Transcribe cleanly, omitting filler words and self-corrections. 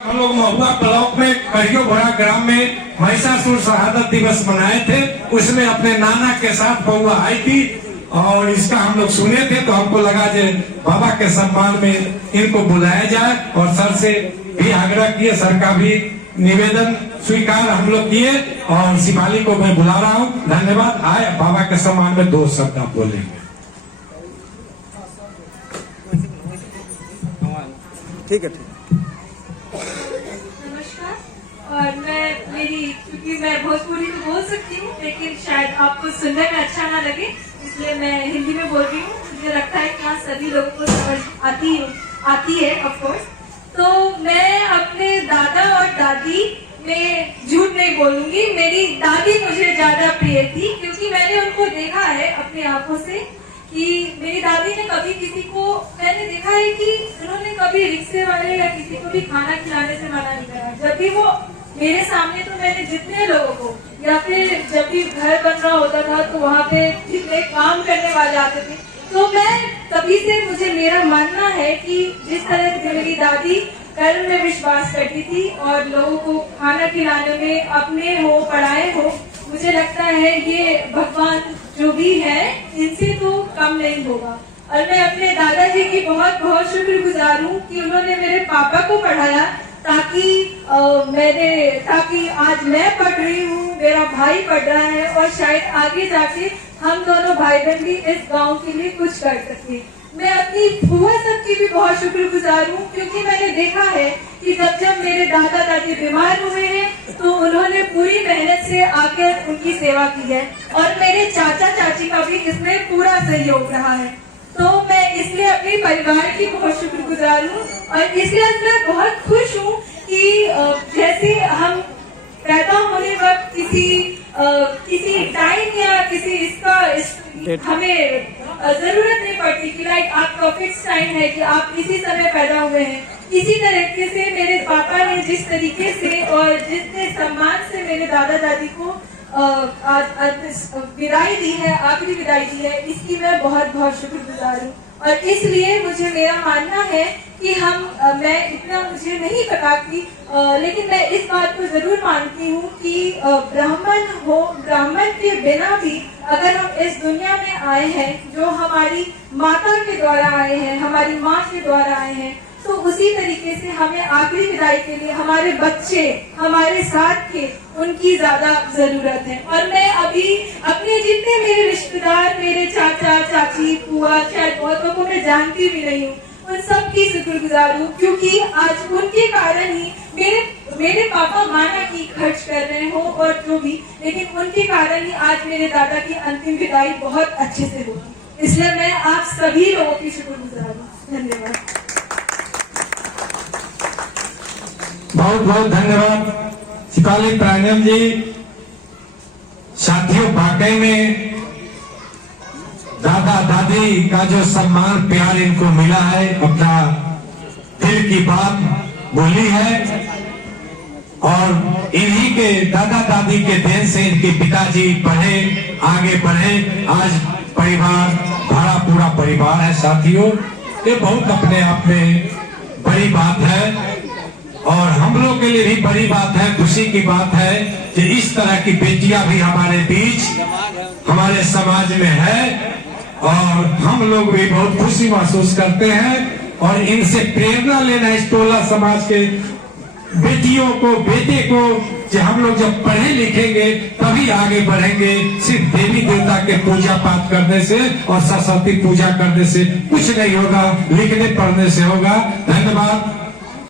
हम लोग महुआ ब्लॉक में करियो बड़ा ग्राम में महिषासुर शहादत दिवस मनाए थे। उसमें अपने नाना के साथ बउआ आई थी और इसका हम लोग सुने थे, तो हमको लगा जो बाबा के सम्मान में इनको बुलाया जाए और सर से भी आग्रह किए, सर का भी निवेदन स्वीकार हम लोग किए और शिवाली को मैं बुला रहा हूँ। धन्यवाद। आए बाबा के सम्मान में दो शब्द आप बोलेंगे। ठीक है, ठीक। और क्योंकि मैं भोजपुरी तो बोल सकती हूँ, लेकिन शायद आपको सुनने में अच्छा ना लगे, इसलिए मैं हिंदी में बोल रही हूँ। मुझे लगता है कि यहाँ सभी लोगों को समझ आती है ऑफ कोर्स। तो मैं अपने दादा और दादी में झूठ नहीं बोलूंगी। मेरी दादी मुझे ज्यादा प्रिय थी, क्योंकि मैंने उनको देखा है अपनी आंखों से कि मेरी दादी ने कभी किसी को, मैंने देखा है कि उन्होंने कभी रिक्शे वाले या किसी को भी खाना खिलाने से मना नहीं करा। जब भी वो मेरे सामने, तो मैंने जितने लोगों को, या फिर जब भी घर बन रहा होता था तो वहाँ पे जितने काम करने वाले आते थे, तो मैं तभी से, मुझे मेरा मानना है कि जिस तरह से मेरी दादी कर्म में विश्वास करती थी और लोगों को खाना खिलाने में, अपने हो पढ़ाए हो, मुझे लगता है ये भगवान जो भी है इनसे तो कम नहीं होगा। और मैं अपने दादाजी की बहुत बहुत शुक्रगुजार हूँ कि उन्होंने मेरे पापा को पढ़ाया, ताकि आज मैं पढ़ रही हूँ, मेरा भाई पढ़ रहा है और शायद आगे जाके हम दोनों भाई बहन भी इस गांव के लिए कुछ कर सके। मैं अपनी फुआ सब की भी बहुत शुक्रगुजार हूँ, क्योंकि मैंने देखा है कि जब मेरे दादा दादी बीमार हुए हैं तो उन्होंने पूरी मेहनत से आकर उनकी सेवा की है, और मेरे चाचा चाची का भी इसमें पूरा सहयोग रहा है। तो मैं इसलिए अपने परिवार की बहुत शुक्रगुजार हूँ, और इसलिए मैं बहुत खुश हूँ कि जैसे हम पैदा होने वक्त किसी टाइम या हमें जरूरत नहीं पड़ती कि लाइक आपका फिक्स टाइम है कि आप इसी समय पैदा हुए हैं। इसी तरीके से मेरे पापा ने जिस तरीके से और जितने सम्मान से मेरे दादा दादी को विदाई दी है, आखिरी विदाई दी है, इसकी मैं बहुत बहुत शुक्रगुजार हूँ। और इसलिए मुझे, मेरा मानना है कि मैं इतना मुझे नहीं पता कि लेकिन मैं इस बात को जरूर मानती हूँ कि ब्राह्मण के बिना भी अगर हम इस दुनिया में आए हैं, जो हमारी माता के द्वारा आए हैं, हमारी माँ के द्वारा आए हैं, तो उसी तरीके से हमें आखिरी विदाई के लिए हमारे बच्चे हमारे साथ थे, उनकी ज्यादा जरूरत है। और मैं अभी अपने जितने मेरे रिश्तेदार, मेरे चाचा चाची बुआ, शायद बहुतों को मैं जानती भी नहीं हूँ, उन सब की शुक्रगुजार हूँ, क्योंकि आज उनके कारण ही मेरे पापा माना की खर्च कर रहे हो और जो भी, लेकिन उनके कारण ही आज मेरे दादा की अंतिम विदाई बहुत अच्छे से होगी। इसलिए मैं आप सभी लोगों की शुक्रगुजार हूँ। धन्यवाद। बहुत बहुत धन्यवाद शिवाली प्राणियम जी। साथियों, वाकई में दादा दादी का जो सम्मान प्यार इनको मिला है, अपना दिल की बात बोली है, और इन्हीं के दादा दादी के देन से इनके पिताजी पढ़े, आगे बढ़े, आज परिवार भरा पूरा परिवार है। साथियों, ये बहुत अपने आप में बड़ी बात है और हम लोग के लिए भी बड़ी बात है, खुशी की बात है कि इस तरह की बेटियां भी हमारे बीच, हमारे समाज में है, और हम लोग भी बहुत खुशी महसूस करते हैं। और इनसे प्रेरणा लेना, इस टोला समाज के बेटियों को, बेटे को, कि हम लोग जब पढ़े लिखेंगे तभी आगे बढ़ेंगे। सिर्फ देवी देवता के पूजा पाठ करने से और सरस्वती पूजा करने से कुछ नहीं होगा, लिखने पढ़ने से होगा। धन्यवाद।